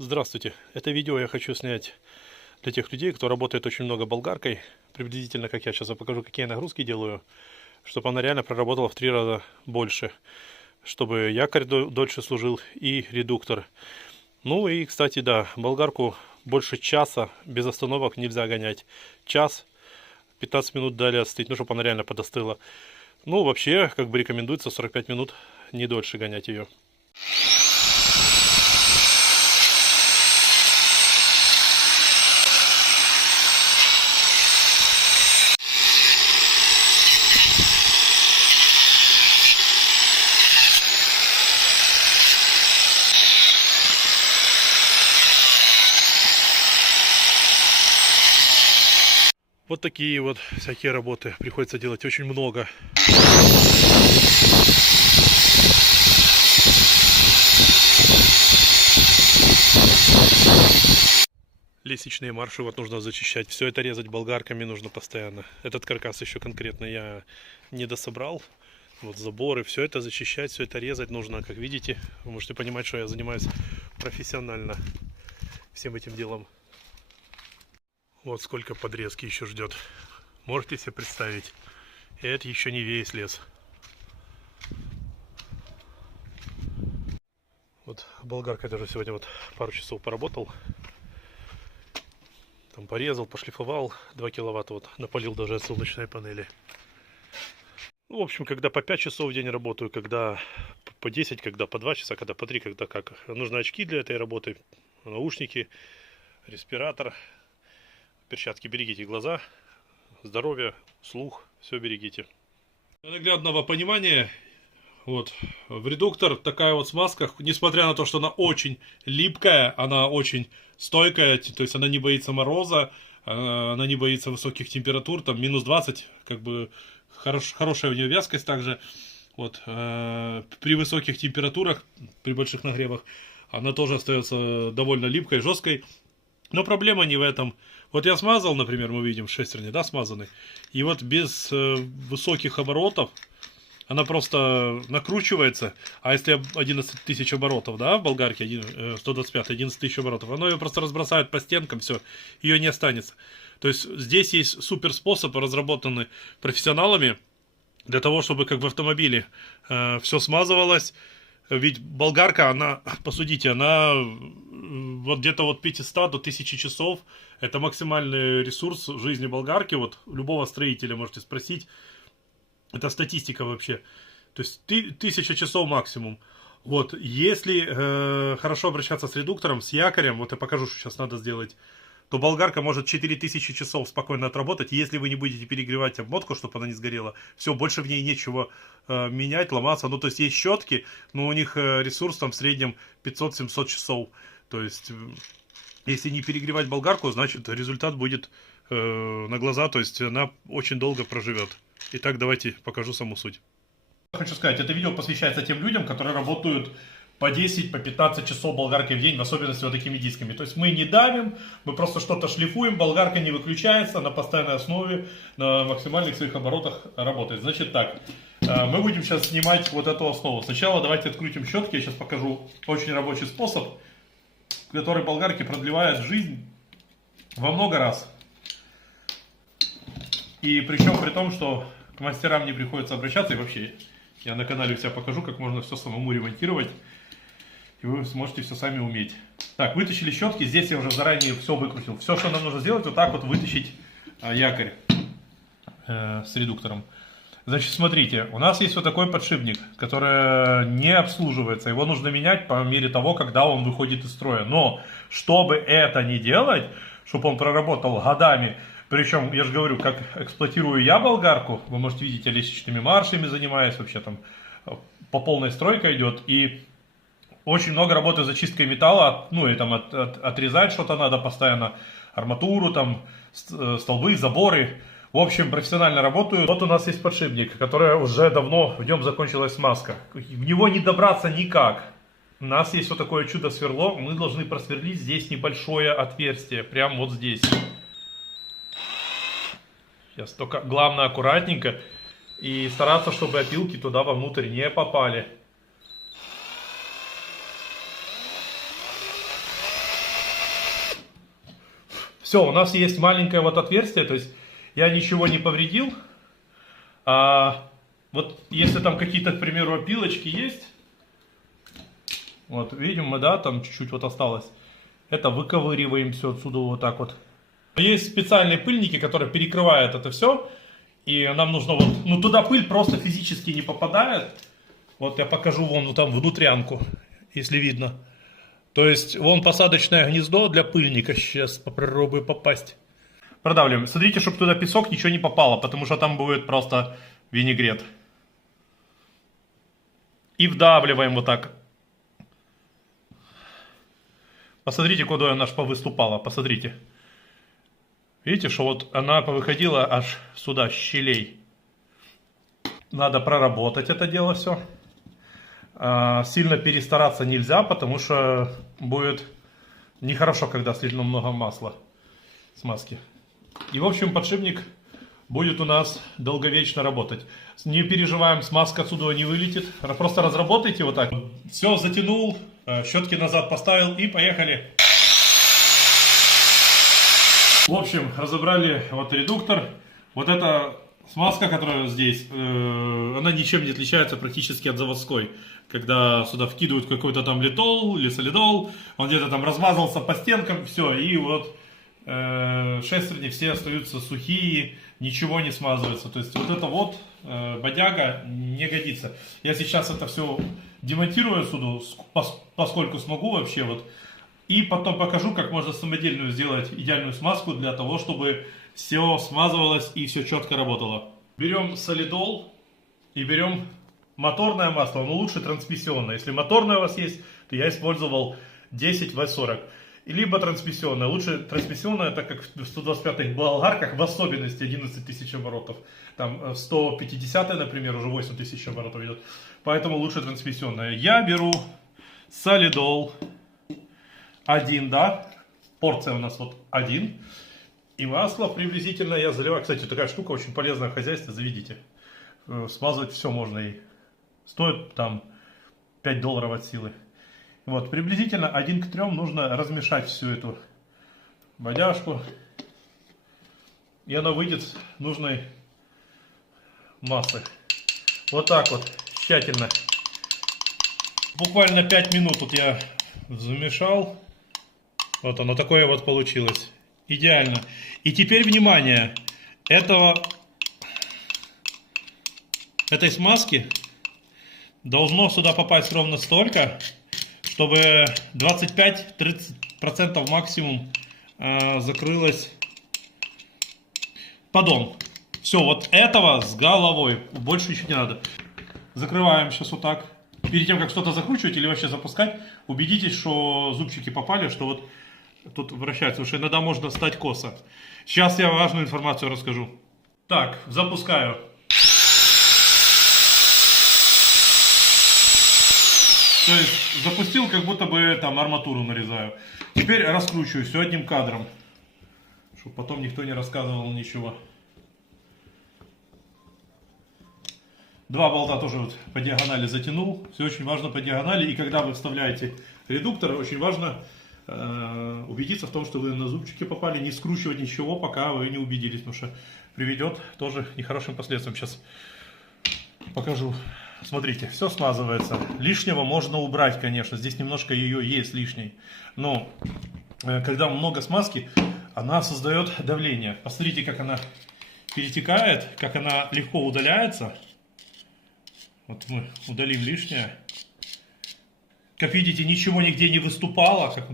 Здравствуйте. Это видео я хочу снять для тех людей, кто работает очень много болгаркой. Приблизительно, как я сейчас покажу, какие нагрузки делаю, чтобы она реально проработала в 3 раза больше. Чтобы якорь дольше служил и редуктор. Ну и, кстати, да, болгарку больше часа без остановок нельзя гонять. Час, 15 минут дали остыть, ну, чтобы она реально подостыла. Ну, вообще, как бы рекомендуется 45 минут, не дольше гонять ее. Вот такие вот всякие работы приходится делать очень много. Лестничные марши вот нужно зачищать. Все это резать болгарками нужно постоянно. Этот каркас еще конкретно я не дособрал. Вот заборы, все это зачищать, все это резать нужно. Как видите, вы можете понимать, что я занимаюсь профессионально всем этим делом. Вот сколько подрезки еще ждет. Можете себе представить. И это еще не весь лес. Вот болгаркой даже сегодня вот пару часов поработал. Там порезал, пошлифовал. 2 киловатта вот напалил даже от солнечной панели. Ну, в общем, когда по 5 часов в день работаю, когда по 10, когда по 2 часа, когда по 3, когда как. Нужны очки для этой работы, наушники, респиратор, перчатки. Берегите глаза, здоровье, слух, все берегите. Для наглядного понимания, вот, в редуктор такая вот смазка, несмотря на то, что она очень липкая, она очень стойкая, то есть она не боится мороза, она не боится высоких температур, там минус 20, как бы хорошая у нее вязкость также. Вот, при высоких температурах, при больших нагревах, она тоже остается довольно липкой, жесткой. Но проблема не в этом. Вот я смазал, например, мы видим шестерни, да, смазанный. И вот без высоких оборотов она просто накручивается. А если 11 тысяч оборотов, да, в болгарке 125, 11 тысяч оборотов, оно ее просто разбросает по стенкам, все, ее не останется. То есть здесь есть супер способ, разработанный профессионалами, для того, чтобы как в автомобиле все смазывалось. Ведь болгарка, она, посудите, она вот где-то от 500 до 1000 часов. Это максимальный ресурс в жизни болгарки. Вот любого строителя можете спросить. Это статистика вообще. То есть 1000 часов максимум. Вот, если хорошо обращаться с редуктором, с якорем, вот я покажу, что сейчас надо сделать, то болгарка может 4000 часов спокойно отработать, если вы не будете перегревать обмотку, чтобы она не сгорела. Все, больше в ней нечего менять, ломаться. Ну, то есть есть щетки, но у них ресурс там в среднем 500-700 часов. То есть, если не перегревать болгарку, значит результат будет на глаза, то есть она очень долго проживет. Итак, давайте покажу саму суть. Хочу сказать, это видео посвящается тем людям, которые работают по 10, по 15 часов болгаркой в день, в особенности вот такими дисками. То есть мы не давим, мы просто что-то шлифуем, болгарка не выключается, на постоянной основе, на максимальных своих оборотах работает. Значит так, мы будем сейчас снимать вот эту основу. Сначала давайте открутим щетки, я сейчас покажу очень рабочий способ, который болгарке продлевает жизнь во много раз. И причем при том, что к мастерам не приходится обращаться, и вообще я на канале у себя покажу, как можно все самому ремонтировать. И вы сможете все сами уметь. Так, вытащили щетки. Здесь я уже заранее все выкрутил. Все, что нам нужно сделать, вот так вот вытащить якорь с редуктором. Значит, смотрите, у нас есть вот такой подшипник, который не обслуживается. Его нужно менять по мере того, когда он выходит из строя. Но, чтобы это не делать, чтобы он проработал годами, причем, я же говорю, как эксплуатирую я болгарку, вы можете видеть, я лестничными маршами занимаюсь, вообще там по полной стройка идет, и очень много работы с зачисткой металла, ну и там отрезать что-то надо постоянно, арматуру, там, столбы, заборы. В общем, профессионально работаю. Вот у нас есть подшипник, который уже давно, в нем закончилась смазка. В него не добраться никак. У нас есть вот такое чудо-сверло, мы должны просверлить здесь небольшое отверстие, прямо вот здесь. Сейчас только главное аккуратненько и стараться, чтобы опилки туда вовнутрь не попали. Все, у нас есть маленькое вот отверстие, то есть я ничего не повредил. Вот если там какие-то, к примеру, опилочки есть, вот видим мы, да, там чуть-чуть вот осталось. Это выковыриваем все отсюда вот так вот. Есть специальные пыльники, которые перекрывают это все. И нам нужно вот, ну туда пыль просто физически не попадает. Вот я покажу вон там внутрянку, если видно. То есть вон посадочное гнездо для пыльника. Сейчас попробую попасть. Продавливаем. Смотрите, чтобы туда песок, ничего не попало, потому что там будет просто винегрет. И вдавливаем вот так. Посмотрите, куда она аж повыступала. Посмотрите. Видите, что вот она повыходила аж сюда, щелей. Надо проработать это дело все. Сильно перестараться нельзя, потому что будет нехорошо, когда слишком много масла, смазки. И в общем подшипник будет у нас долговечно работать. Не переживаем, смазка отсюда не вылетит. Просто разработайте вот так. Все, затянул, щетки назад поставил и поехали. В общем, разобрали вот редуктор. Вот эта смазка, которая здесь, она ничем не отличается практически от заводской. Когда сюда вкидывают какой-то там литол или солидол, он где-то там размазался по стенкам, все, и вот шестерни все остаются сухие, ничего не смазывается. То есть вот это вот бодяга не годится. Я сейчас это все демонтирую отсюда, поскольку смогу вообще вот. И потом покажу, как можно самодельную сделать идеальную смазку для того, чтобы все смазывалось и все четко работало. Берем солидол и берем моторное масло, но лучше трансмиссионное. Если моторное у вас есть, то я использовал 10В40. Либо трансмиссионное. Лучше трансмиссионное, так как в 125-х болгарках, в особенности 11 тысяч оборотов. Там 150, например, уже 8 тысяч оборотов идет. Поэтому лучше трансмиссионное. Я беру солидол. Один, да, порция у нас вот один. И масло приблизительно я заливаю. Кстати, такая штука очень полезная в хозяйстве, заведите. Смазывать все можно и стоит там $5 от силы. Вот, приблизительно 1 к 3 нужно размешать всю эту бодяжку. И она выйдет с нужной массы. Вот так вот, тщательно. Буквально 5 минут вот я замешал. Вот оно такое вот получилось. Идеально. И теперь внимание. Этой смазки должно сюда попасть ровно столько, чтобы 25-30% максимум закрылось поддон. Все, вот этого с головой. Больше ничего не надо. Закрываем сейчас вот так. Перед тем, как что-то закручивать или вообще запускать, убедитесь, что зубчики попали, что вот тут вращается, потому что иногда можно встать косо. Сейчас я важную информацию расскажу. Так, запускаю. То есть запустил, как будто бы там арматуру нарезаю. Теперь раскручиваю все одним кадром, чтобы потом никто не рассказывал ничего. 2 болта тоже вот по диагонали затянул. Все очень важно по диагонали. И когда вы вставляете редуктор, очень важно убедиться в том, что вы на зубчики попали. Не скручивать ничего, пока вы не убедились. Потому что приведет тоже к нехорошим последствиям. Сейчас покажу. Смотрите, все смазывается. Лишнего можно убрать, конечно. Здесь немножко ее есть лишней. Но когда много смазки, она создает давление. Посмотрите, как она перетекает, как она легко удаляется. Вот мы удалим лишнее. Как видите, ничего нигде не выступало. Как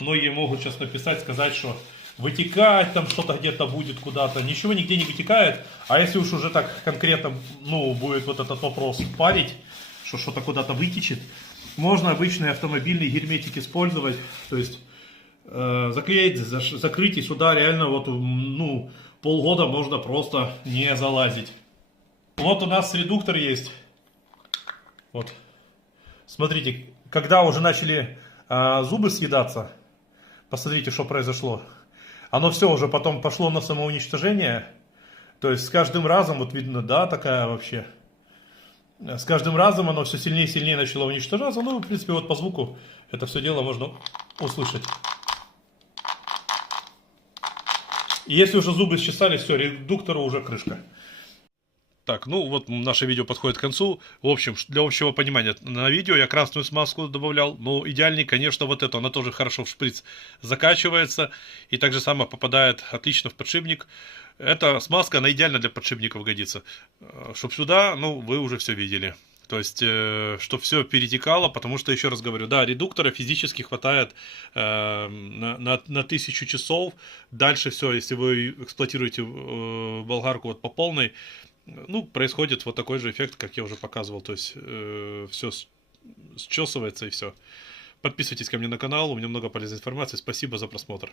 многие могут сейчас написать, сказать, что вытекать там что-то где-то будет куда-то. Ничего нигде не вытекает. А если уж уже так конкретно, ну, будет вот этот вопрос парить, что что-то куда-то вытечет, можно обычный автомобильный герметик использовать. То есть заклеить, закрыть, и сюда реально вот, ну, полгода можно просто не залазить. Вот у нас редуктор есть. Вот. Смотрите, когда уже начали зубы съедаться, посмотрите, что произошло. Оно все уже потом пошло на самоуничтожение. То есть с каждым разом, вот видно, да, такая вообще. С каждым разом оно все сильнее и сильнее начало уничтожаться. Ну, в принципе, вот по звуку это все дело можно услышать. И если уже зубы счесали, все, редуктору уже крышка. Так, ну вот наше видео подходит к концу. В общем, для общего понимания, на видео я красную смазку добавлял, но идеальней, конечно, вот эту. Она тоже хорошо в шприц закачивается и так же само попадает отлично в подшипник. Эта смазка, она идеально для подшипников годится. Чтоб сюда, ну, вы уже все видели. То есть, чтобы все перетекало, потому что, еще раз говорю, да, редуктора физически хватает на 1000 часов. Дальше все, если вы эксплуатируете болгарку вот по полной, ну, происходит вот такой же эффект, как я уже показывал. То есть, все счесывается и все. Подписывайтесь ко мне на канал, у меня много полезной информации. Спасибо за просмотр.